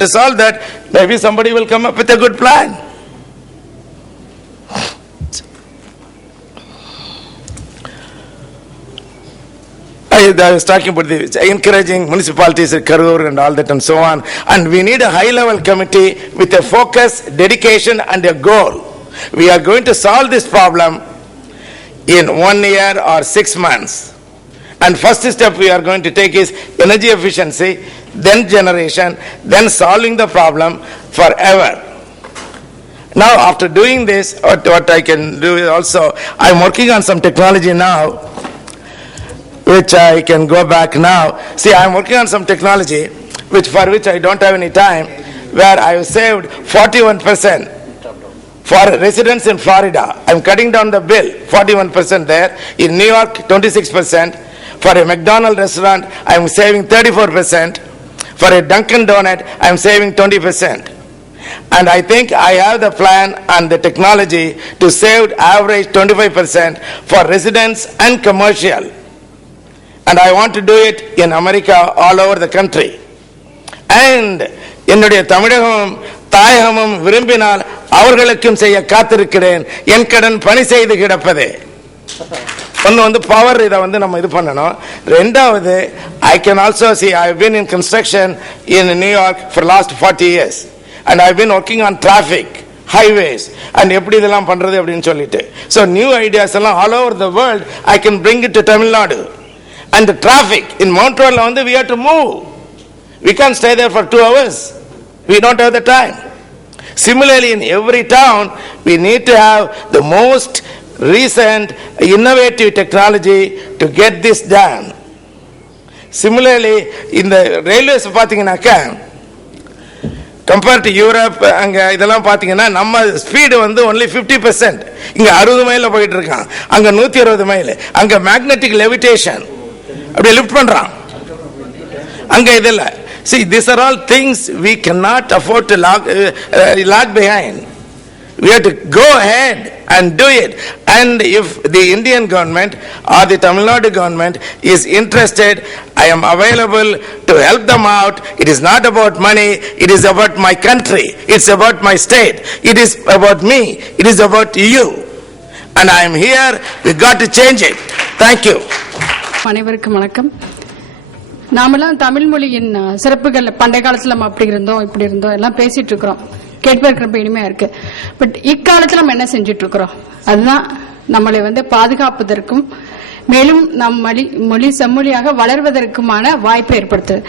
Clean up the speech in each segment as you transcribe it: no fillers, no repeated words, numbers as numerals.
to solve that, maybe somebody will come up with a good plan. I was talking about encouraging municipalities at Karur and all that and so on. And we need a high-level committee with a focus, dedication and a goal. We are going to solve this problem in 1 year or 6 months. And first step we are going to take is energy efficiency, then generation, then solving the problem forever. Now after doing this, what I can do is also, I am working on some technology now, which I can go back now. See, I am working on some technology for which I don't have any time, where I have saved 41% for residents in Florida. I am cutting down the bill, 41% there. In New York, 26%. For a McDonald's restaurant, I am saving 34%. For a Dunkin' Donut, I am saving 20%. And I think I have the plan and the technology to save average 25% for residents and commercial. And I want to do it in America, all over the country. And என்னுடைய தமிழகமும் தாயகமும் விரும்பினால் அவர்களுக்கும் செய்ய காத்திருக்கிறேன், என் கடன் பணி செய்து கிடப்பதே. ஒன்று power, இதை நம்ம இது பண்ணணும். ரெண்டாவது, I can also see, I have been in construction in New York for last 40 years. And I have been working on traffic, highways, and எப்படி இதெல்லாம் பண்றது அப்படின்னு சொல்லிட்டு. So new ideas எல்லாம் all over the world, I can bring it to Tamil Nadu. And the traffic in Mount Road, we have to move. We can't stay there for 2 hours. We don't have the time. Similarly, in every town, we need to have the most recent innovative technology to get this done. Similarly, in the railways, compared to Europe, அங்க இதெல்லாம் பாத்தீங்கன்னா நம்ம speed only 50%. இங்க 60 மைல்ல போயிட்டு இருக்கான், அங்க 160 mile. அங்க magnetic levitation, அப்படியே லிஃப்ட் பண்றான், அங்க இதெல்ல. See, these are all things we cannot afford to lag behind. We have to go ahead and do it. And if the Indian government or the Tamil Nadu government is interested, I am available to help them out. It is not about money, it is about my country, it's about my state, it is about me, it is about you. And I am here, we got to change it. Thank you. அனைவருக்கும் வணக்கம். நாமெல்லாம் தமிழ் மொழியின் சிறப்புகள் பண்டைய காலத்துல நம்ம அப்படி இருந்தோம் இப்படி இருந்தோம் எல்லாம் பேசிட்டு இருக்கிறோம், கேட்பதற்கு ரொம்ப இனிமையா இருக்கு. பட் இக்காலத்துல நம்ம என்ன செஞ்சிட்டு இருக்கிறோம், அதுதான் நம்மளை பாதுகாப்பதற்கும் மேலும் நம் மொழி செம்மொழியாக வளர்வதற்குமான வாய்ப்பை ஏற்படுத்துது.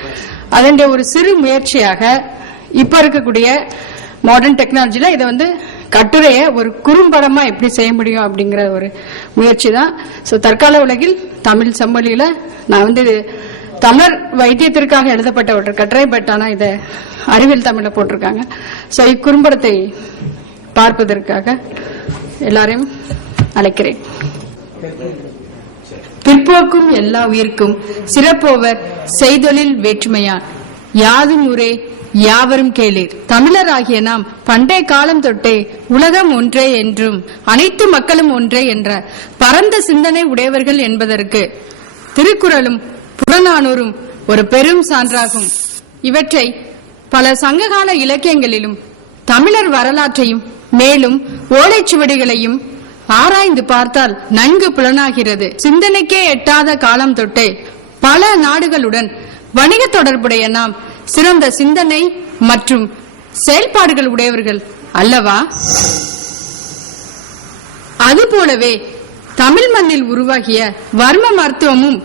அதனுடைய ஒரு சிறு முயற்சியாக இப்ப இருக்கக்கூடிய மாடர்ன் டெக்னாலஜில இதை கட்டுரையை ஒரு குறும்படமா எப்படி செய்ய முடியும் அப்படிங்கிற ஒரு முயற்சி தான். ஸோ தற்கால உலகில் தமிழ் செம்மொழியில நான் தமிழர் வைத்தியத்திற்காக எழுதப்பட்ட ஒரு கட்டுரை, பட் ஆனா இதை அறிவியல் தமிழ்ல போட்டிருக்காங்க. ஸோ இக்குறும்படத்தை பார்ப்பதற்காக எல்லாரையும் அழைக்கிறேன். பிற்போக்கும் எல்லா உயிர்க்கும் சிறப்போவர் செய்தொழில் வேற்றுமையான் யாதும் ஊரே யாவரும் கேளீர். தமிழராகிய நாம் பண்டைய காலம் தொட்டே உலகம் ஒன்றே என்றும் அனைத்து மக்களும் ஒன்றே என்ற பரந்த சிந்தனை உடையவர்கள் என்பதற்கு திருக்குறளும் புறநானூறும் ஒரு பெரும் சான்றாகும். இவற்றை பல சங்ககால இலக்கியங்களிலும் தமிழர் வரலாற்றையும் மேலும் ஓலைச்சுவடிகளையும் ஆராய்ந்து பார்த்தால் நன்கு புலனாகிறது. சிந்தனைக்கே எட்டாத காலம் தொட்டே பல நாடுகளுடன் வணிக தொடர்புடைய நாம் சிறந்த சிந்தனை மற்றும் செயல்பாடுகள் உடையவர்கள் அல்லவா? அதுபோலவே தமிழ் மண்ணில் உருவாகிய வர்ம மருத்துவமும்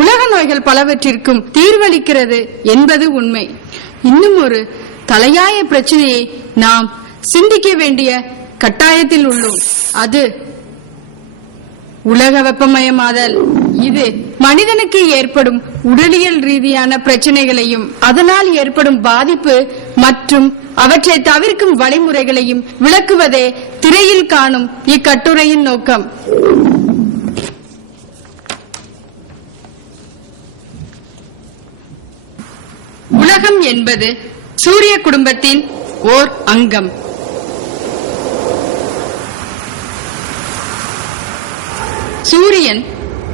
உலக நோய்கள் பலவற்றிற்கும் தீர்வளிக்கிறது என்பது உண்மை. இன்னும் ஒரு தலையாய பிரச்சனையை நாம் சிந்திக்க வேண்டிய கட்டாயத்தில் உள்ளோம். அது உலக வெப்பமயமாதல். இது மனிதனுக்கு ஏற்படும் உடலியல் ரீதியான பிரச்சனைகளையும் அதனால் ஏற்படும் பாதிப்பு மற்றும் அவற்றை தவிர்க்கும் வழிமுறைகளையும் விளக்குவதே திரையில் காணும் இக்கட்டுரையின் நோக்கம். உலகம் என்பது சூரிய குடும்பத்தின் ஓர் அங்கம். சூரியன்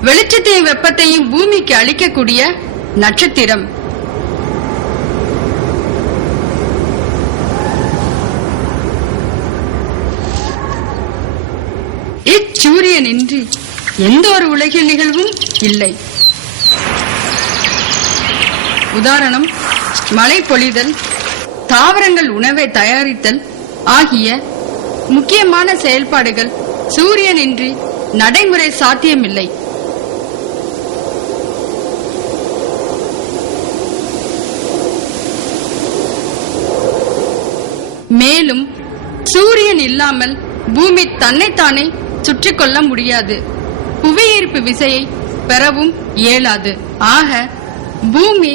வெளிச்சத்தையும் வெப்பத்தையும் பூமிக்கு அளிக்கக்கூடிய நட்சத்திரம். சூரியனின்றி எந்த ஒரு உலகில் நிகழ்வும் இல்லை. உதாரணம், மழை பொழிதல், தாவரங்கள் உணவை தயாரித்தல் ஆகிய முக்கியமான செயல்பாடுகள் சூரியனின்றி நடைமுறை சாத்தியமில்லை. மேலும் சூரியன் இல்லாமல் பூமி தன்னைத்தானே சுற்றி கொள்ள முடியாது. புவியீர்ப்பு விசையை பெறவும் இயலாது. ஆக பூமி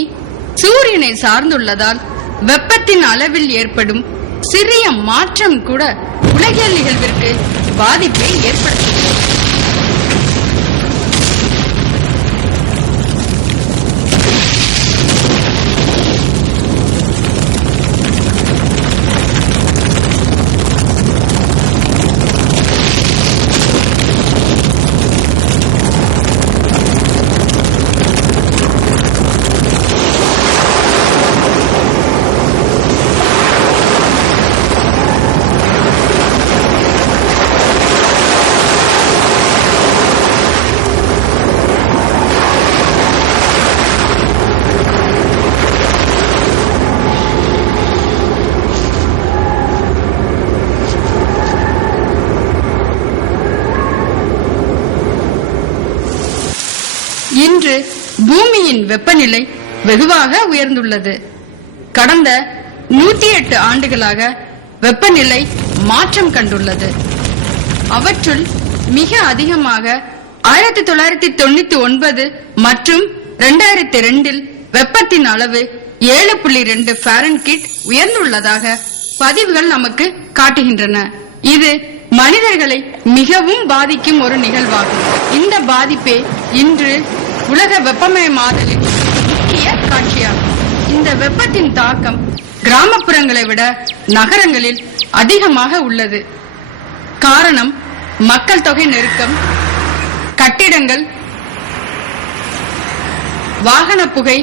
சூரியனை சார்ந்துள்ளதால் வெப்பத்தின் அளவில் ஏற்படும் சிறிய மாற்றம் கூட உலகியல் நிகழ்விற்கு பாதிப்பை ஏற்படுத்துகிறது. இன்று பூமியின் வெப்பநிலை வெகுவாக உயர்ந்துள்ளது. கடந்த 108 ஆண்டுகளாக வெப்பநிலை மாற்றம் கண்டுள்ளது. அவற்றுள் மிக அதிகமாக 1999 மற்றும் 2002 வெப்பத்தின் அளவு 7.2 ஃபாரன்ஹீட் உயர்ந்துள்ளதாக பதிவுகள் நமக்கு காட்டுகின்றன. இது மனிதர்களை மிகவும் பாதிக்கும் ஒரு நிகழ்வாகும். இந்த பாதிப்பே இன்று உலக வெப்பமயமாதலின் முக்கிய காட்சியாகும். இந்த வெப்பத்தின் தாக்கம் கிராமப்புறங்களை விட நகரங்களில் அதிகமாக உள்ளது. காரணம், மக்கள் தொகை நெருக்கம், கட்டிடங்கள், வாகன புகை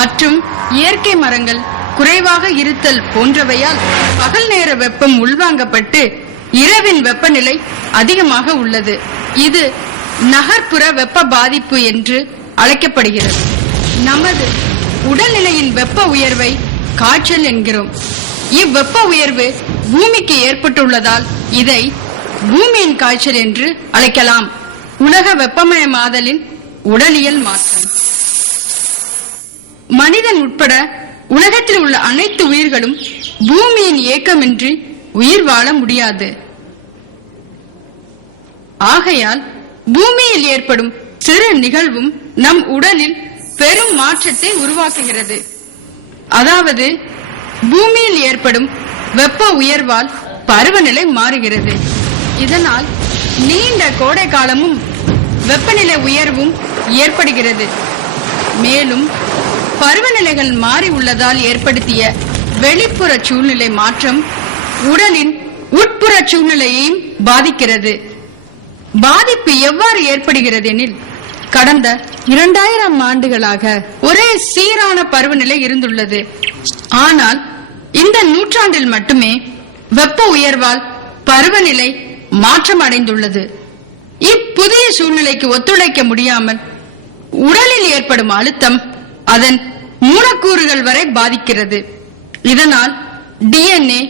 மற்றும் இயற்கை மரங்கள் குறைவாக இருத்தல் போன்றவையால் பகல் நேர வெப்பம் உள்வாங்கப்பட்டு இரவின் வெப்பநிலை அதிகமாக உள்ளது. இது நகர்ப்புற வெப்ப பாதிப்பு என்று அழைக்கப்படுகிறது. நமது உடல்நிலையின் வெப்ப உயர்வை காய்ச்சல் என்கிறோம். இவ்வெப்ப உயர்வு பூமிக்கு ஏற்பட்டுள்ளதால் இதை பூமியின் காய்ச்சல் என்று அழைக்கலாம். உலக வெப்பமயமாதலின் உடலியல் மாற்றம். மனிதன் உட்பட உலகத்தில் உள்ள அனைத்து உயிர்களும் பூமியின் இயக்கமின்றி உயிர் வாழ முடியாது. ஆகையால் பூமியில் ஏற்படும் சிறு நிகழ்வும் நம் உடலில் பெரும் மாற்றத்தை உருவாக்குகிறது. அதாவது பூமியில் ஏற்படும் வெப்ப உயர்வால் பருவநிலை மாறுகிறது. இதனால் நீண்ட கோடை காலமும் வெப்பநிலை உயர்வும் ஏற்படுகிறது. மேலும் பருவநிலைகள் மாறி உள்ளதால் ஏற்படுத்திய வெளிப்புற சூழ்நிலை மாற்றம் உடலின் உட்புற சூழ்நிலையையும் பாதிக்கிறது. பாதிப்பு எவ்வாறு ஏற்படுகிறது எனில், கடந்த 2000 ஆண்டுகளாக ஒரே சீரான பருவநிலை இருந்துள்ளது. ஆனால் இந்த நூற்றாண்டில் மட்டுமே வெப்ப உயர்வால் பருவநிலை மாற்றம் அடைந்துள்ளது. இப்புதிய சூழ்நிலைக்கு ஒத்துழைக்க முடியாமல் உடலில் ஏற்படும் அழுத்தம் அதன் மூலக்கூறுகள் வரை பாதிக்கிறது. இதனால் DNA